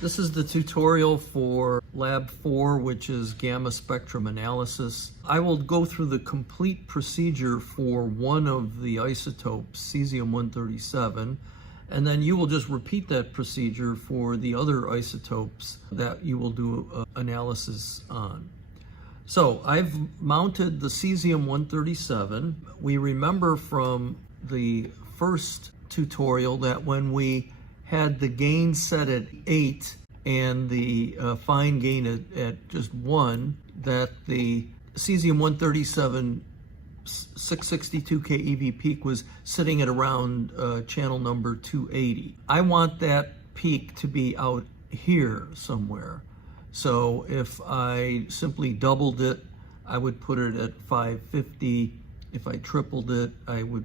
This is the tutorial for Lab 4, which is gamma spectrum analysis. I will go through the complete procedure for one of the isotopes, cesium-137, and then you will just repeat that procedure for the other isotopes that you will do analysis on. So I've mounted the cesium-137. We remember from the first tutorial that when we had the gain set at 8 and the fine gain at just 1, that the cesium-137 662 keV peak was sitting at around channel number 280. I want that peak to be out here somewhere. So if I simply doubled it, I would put it at 550. If I tripled it, I would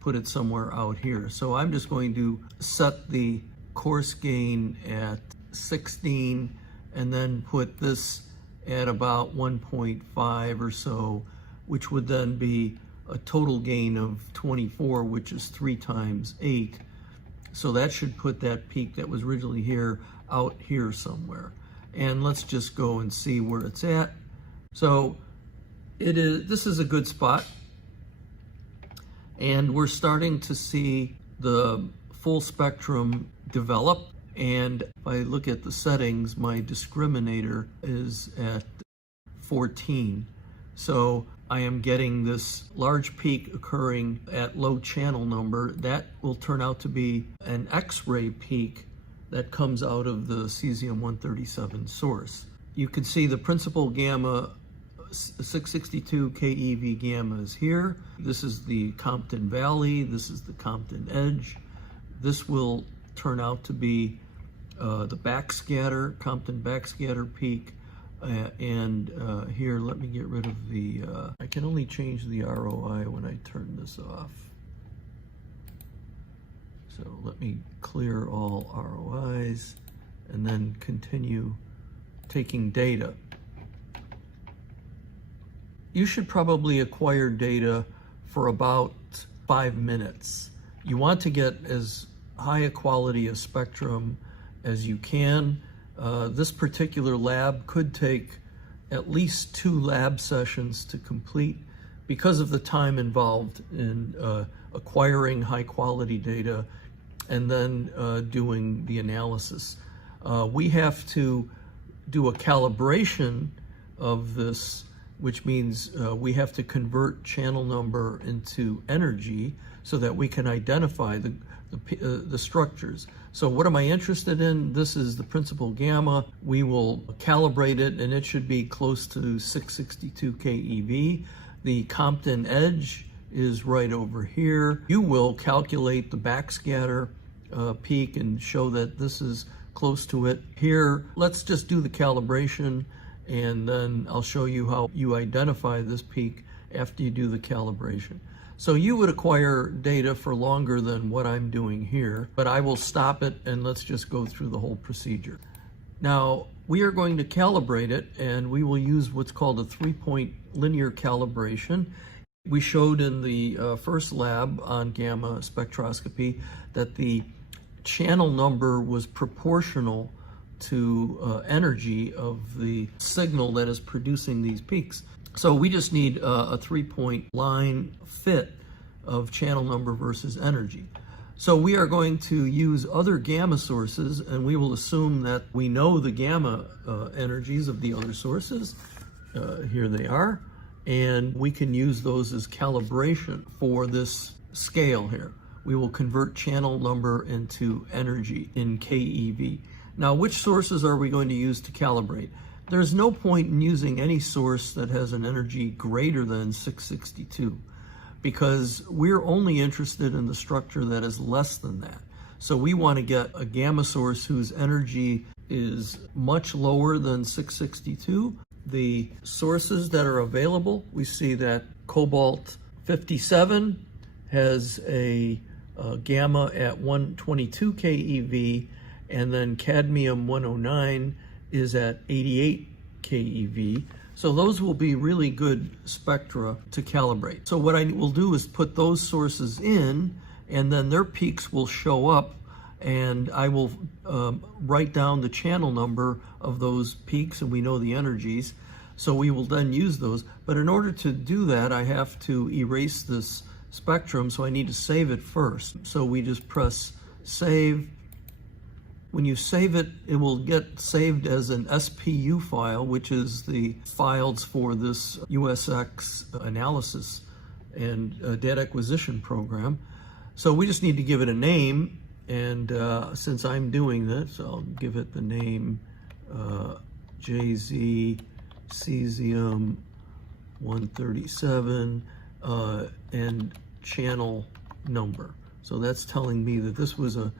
put it somewhere out here. So I'm just going to set the coarse gain at 16 and then put this at about 1.5 or so, which would then be a total gain of 24, which is 3 times 8. So that should put that peak that was originally here out here somewhere. And let's just go and see where it's at. So this is a good spot. And we're starting to see the full spectrum develop. And if I look at the settings, my discriminator is at 14. So I am getting this large peak occurring at low channel number. That will turn out to be an X-ray peak that comes out of the cesium-137 source. You can see the principal gamma 662 keV gamma is here. This is the Compton Valley. This is the Compton Edge. This will turn out to be the backscatter, Compton backscatter peak. Here, let me get rid of the, I can only change the ROI when I turn this off. So let me clear all ROIs and then continue taking data. You should probably acquire data for about 5 minutes. You want to get as high a quality of spectrum as you can. This particular lab could take at least 2 lab sessions to complete because of the time involved in acquiring high quality data and then doing the analysis. We have to do a calibration of this, which means we have to convert channel number into energy so that we can identify the structures. So what am I interested in? This is the principal gamma. We will calibrate it and it should be close to 662 keV. The Compton Edge is right over here. You will calculate the backscatter peak and show that this is close to it. Here, let's just do the calibration and then I'll show you how you identify this peak after you do the calibration. So you would acquire data for longer than what I'm doing here, but I will stop it and let's just go through the whole procedure. Now, we are going to calibrate it and we will use what's called a 3-point linear calibration. We showed in the first lab on gamma spectroscopy that the channel number was proportional to energy of the signal that is producing these peaks. So we just need a 3-point line fit of channel number versus energy. So we are going to use other gamma sources and we will assume that we know the gamma energies of the other sources. Here they are. And we can use those as calibration for this scale here. We will convert channel number into energy in keV. Now, which sources are we going to use to calibrate? There's no point in using any source that has an energy greater than 662 because we're only interested in the structure that is less than that. So we want to get a gamma source whose energy is much lower than 662. The sources that are available, we see that cobalt 57 has a gamma at 122 keV, and then cadmium 109 is at 88 keV. So those will be really good spectra to calibrate. So what I will do is put those sources in, and then their peaks will show up and I will write down the channel number of those peaks, and we know the energies, so we will then use those. But in order to do that, I have to erase this spectrum, so I need to save it first. So we just press save. When you save it, it will get saved as an SPU file, which is the files for this USX analysis and data acquisition program. So we just need to give it a name, and since I'm doing this, I'll give it the name JZ cesium 137 and channel number. So that's telling me that this was a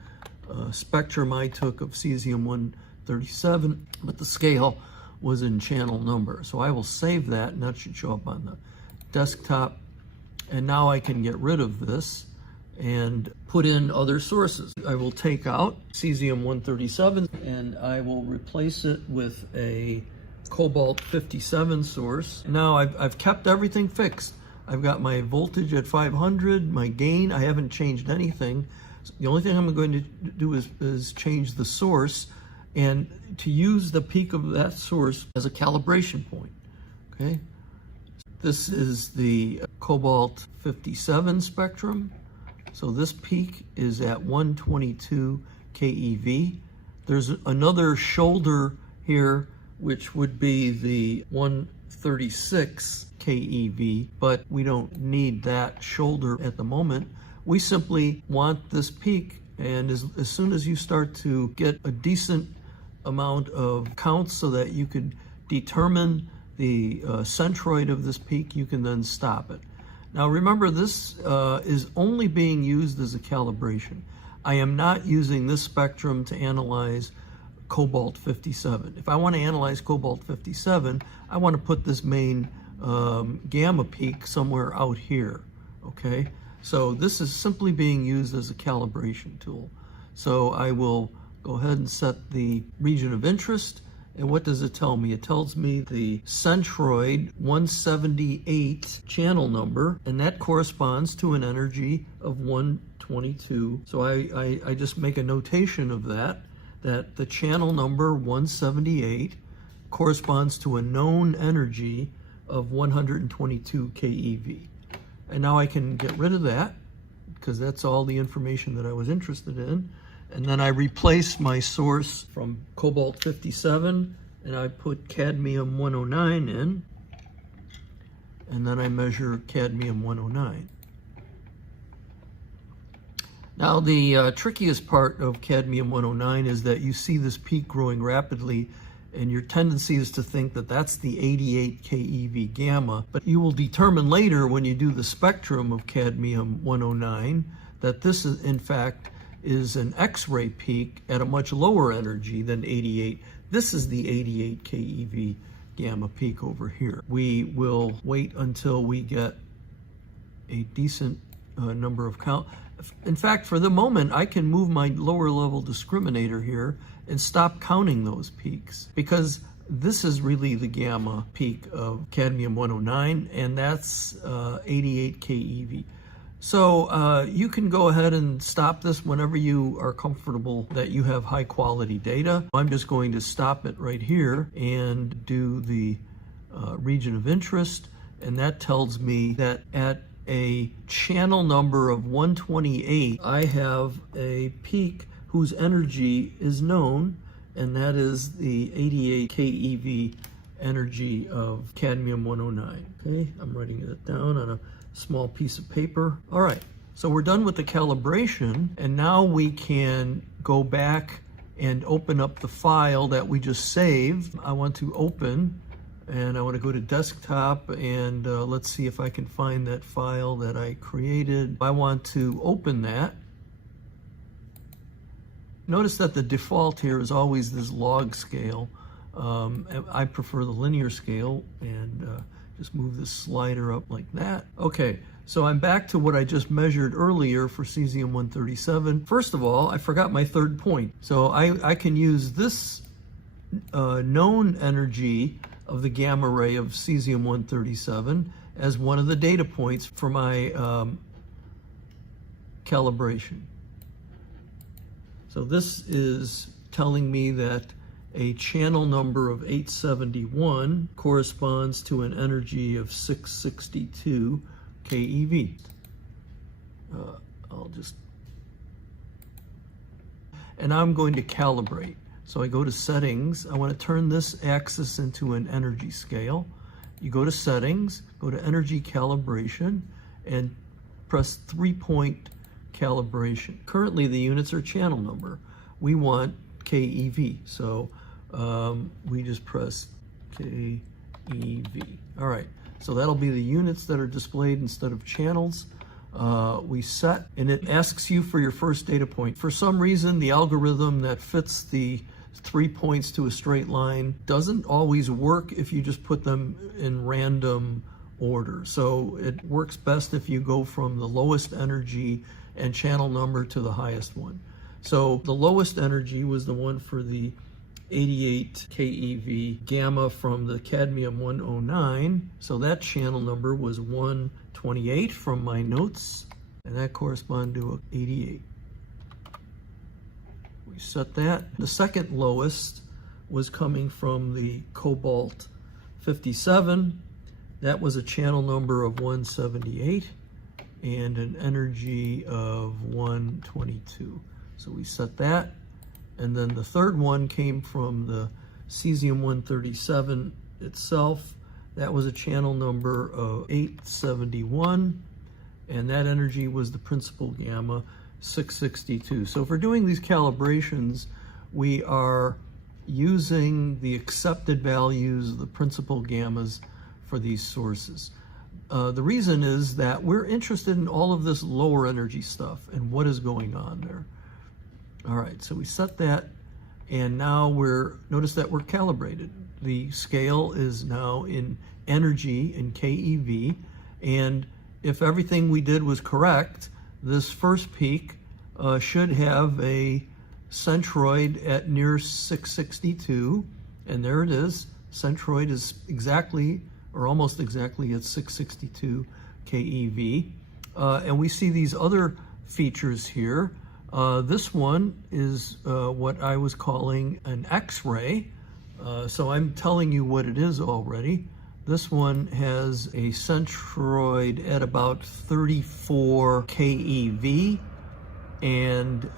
spectrum I took of cesium 137, but the scale was in channel number. So I will save that, and that should show up on the desktop. And now I can get rid of this and put in other sources. I will take out cesium 137 and I will replace it with a cobalt 57 source. Now I've kept everything fixed. I've got my voltage at 500, my gain, I haven't changed anything. The only thing I'm going to do is change the source, and to use the peak of that source as a calibration point, okay? This is the cobalt 57 spectrum. So this peak is at 122 keV. There's another shoulder here, which would be the 136 keV, but we don't need that shoulder at the moment. We simply want this peak, and as soon as you start to get a decent amount of counts so that you could determine the centroid of this peak, you can then stop it. Now remember, this is only being used as a calibration. I am not using this spectrum to analyze cobalt 57. If I want to analyze cobalt 57, I want to put this main gamma peak somewhere out here, okay? So this is simply being used as a calibration tool. So I will go ahead and set the region of interest. And what does it tell me? It tells me the centroid 178 channel number, and that corresponds to an energy of 122. So I just make a notation of that the channel number 178 corresponds to a known energy of 122 keV. And now I can get rid of that, because that's all the information that I was interested in. And then I replace my source from cobalt 57, and I put cadmium 109 in, and then I measure cadmium 109. Now the trickiest part of cadmium 109 is that you see this peak growing rapidly, and your tendency is to think that that's the 88 keV gamma, but you will determine later when you do the spectrum of cadmium 109 that this is, in fact, is an X-ray peak at a much lower energy than 88. This is the 88 keV gamma peak over here. We will wait until we get a decent number of count. In fact, for the moment, I can move my lower level discriminator here and stop counting those peaks, because this is really the gamma peak of cadmium 109, and that's 88 keV. So you can go ahead and stop this whenever you are comfortable that you have high quality data. I'm just going to stop it right here and do the region of interest, and that tells me that at a channel number of 128, I have a peak whose energy is known, and that is the 88 keV energy of cadmium 109. Okay, I'm writing it down on a small piece of paper. All right, so we're done with the calibration, and now we can go back and open up the file that we just saved. I want to open, and I want to go to desktop, and let's see if I can find that file that I created. I want to open that. Notice that the default here is always this log scale. I prefer the linear scale, and just move this slider up like that. Okay, so I'm back to what I just measured earlier for cesium 137. First of all, I forgot my third point. So I can use this known energy of the gamma ray of cesium 137 as one of the data points for my calibration. So this is telling me that a channel number of 871 corresponds to an energy of 662 keV. And I'm going to calibrate. So I go to settings. I want to turn this axis into an energy scale. You go to settings, go to energy calibration, and press 3-point calibration. Currently the units are channel number. We want keV, so we just press keV. All right, so that'll be the units that are displayed instead of channels. We set, and it asks you for your first data point. For some reason, the algorithm that fits the 3 points to a straight line doesn't always work if you just put them in random order. So it works best if you go from the lowest energy and channel number to the highest one. So the lowest energy was the one for the 88 keV gamma from the cadmium 109. So that channel number was 128 from my notes, and that corresponded to 88. We set that. The second lowest was coming from the cobalt 57. That was a channel number of 178 and an energy of 122. So we set that. And then the third one came from the cesium-137 itself. That was a channel number of 871, and that energy was the principal gamma, 662. So if we're doing these calibrations, we are using the accepted values of the principal gammas for these sources. The reason is that we're interested in all of this lower energy stuff and what is going on there. All right, so we set that, and now notice that we're calibrated. The scale is now in energy in keV, and if everything we did was correct, this first peak should have a centroid at near 662, and there it is. Centroid is exactly, or almost exactly, at 662 keV. And we see these other features here. This one is what I was calling an X-ray. So I'm telling you what it is already. This one has a centroid at about 34 keV, and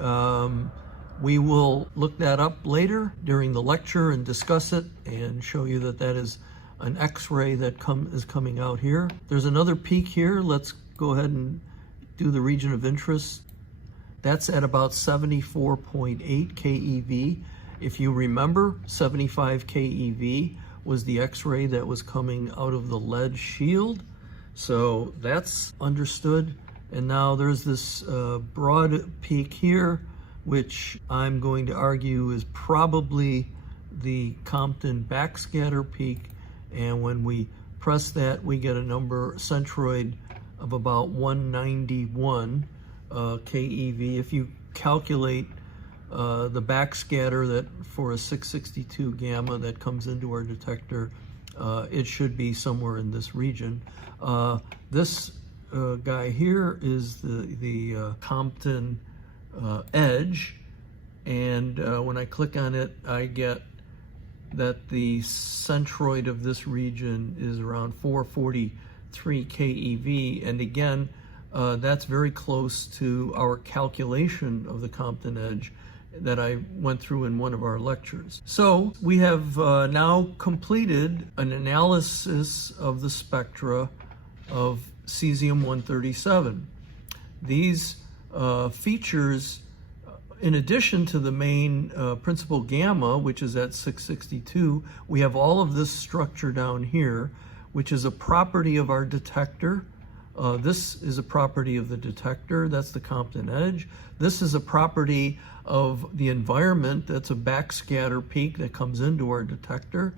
we will look that up later during the lecture and discuss it and show you that that is an X-ray that is coming out here. There's another peak here. Let's go ahead and do the region of interest. That's at about 74.8 keV. If you remember, 75 keV was the X-ray that was coming out of the lead shield. So that's understood. And now there's this broad peak here, which I'm going to argue is probably the Compton backscatter peak. And when we press that, we get a number, centroid, of about 191 keV. If you calculate the backscatter that for a 662 gamma that comes into our detector, it should be somewhere in this region. This guy here is the Compton edge, and when I click on it, I get that the centroid of this region is around 443 keV, and again, that's very close to our calculation of the Compton edge that I went through in one of our lectures. So we have now completed an analysis of the spectra of cesium-137. These features, in addition to the main principal gamma, which is at 662, we have all of this structure down here, which is a property of our detector. This is a property of the detector. That's the Compton edge. This is a property of the environment. That's a backscatter peak that comes into our detector.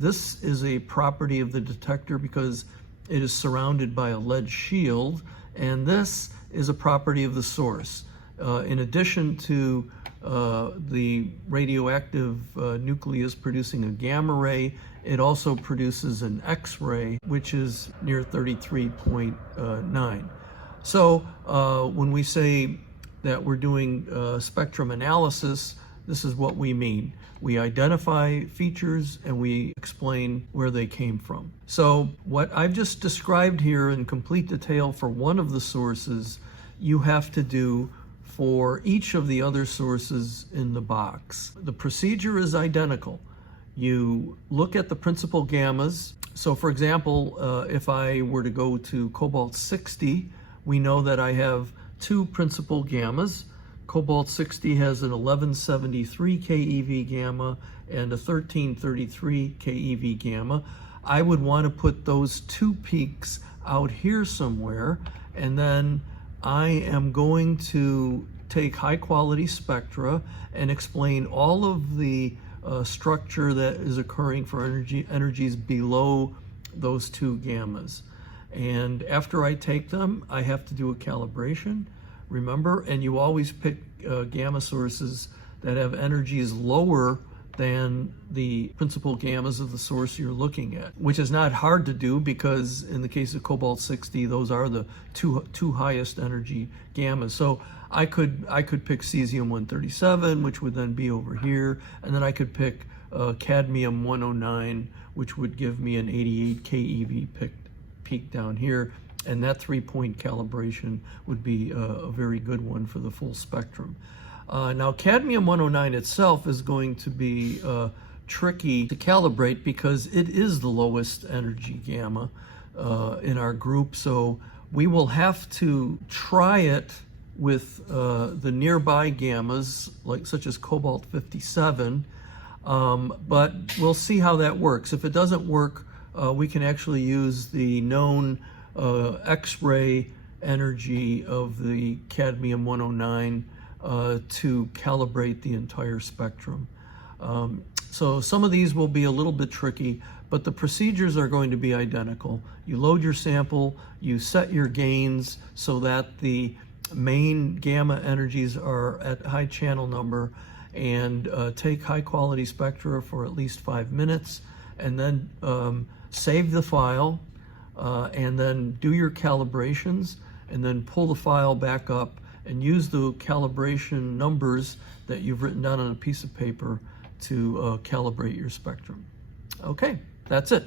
This is a property of the detector because it is surrounded by a lead shield. And this is a property of the source. In addition to the radioactive nucleus producing a gamma ray, it also produces an X-ray, which is near 33.9. So when we say that we're doing spectrum analysis, this is what we mean. We identify features and we explain where they came from. So what I've just described here in complete detail for one of the sources, you have to do for each of the other sources in the box. The procedure is identical. You look at the principal gammas. So for example, if I were to go to cobalt-60, we know that I have two principal gammas. Cobalt-60 has an 1173 keV gamma and a 1333 keV gamma. I would want to put those two peaks out here somewhere, and then I am going to take high quality spectra and explain all of the structure that is occurring for energies below those two gammas. And after I take them, I have to do a calibration, remember, and you always pick gamma sources that have energies lower than the principal gammas of the source you're looking at, which is not hard to do because in the case of cobalt-60, those are the two highest energy gammas. So I could pick cesium-137, which would then be over here, and then I could pick cadmium-109, which would give me an 88 keV peak down here, and that 3-point calibration would be a very good one for the full spectrum. Now, cadmium-109 itself is going to be tricky to calibrate because it is the lowest energy gamma in our group, so we will have to try it with the nearby gammas, such as cobalt-57, but we'll see how that works. If it doesn't work, we can actually use the known X-ray energy of the cadmium-109 to calibrate the entire spectrum. So some of these will be a little bit tricky, but the procedures are going to be identical. You load your sample, you set your gains so that the main gamma energies are at high channel number, and take high quality spectra for at least 5 minutes, and then save the file, and then do your calibrations, and then pull the file back up and use the calibration numbers that you've written down on a piece of paper to calibrate your spectrum. Okay, that's it.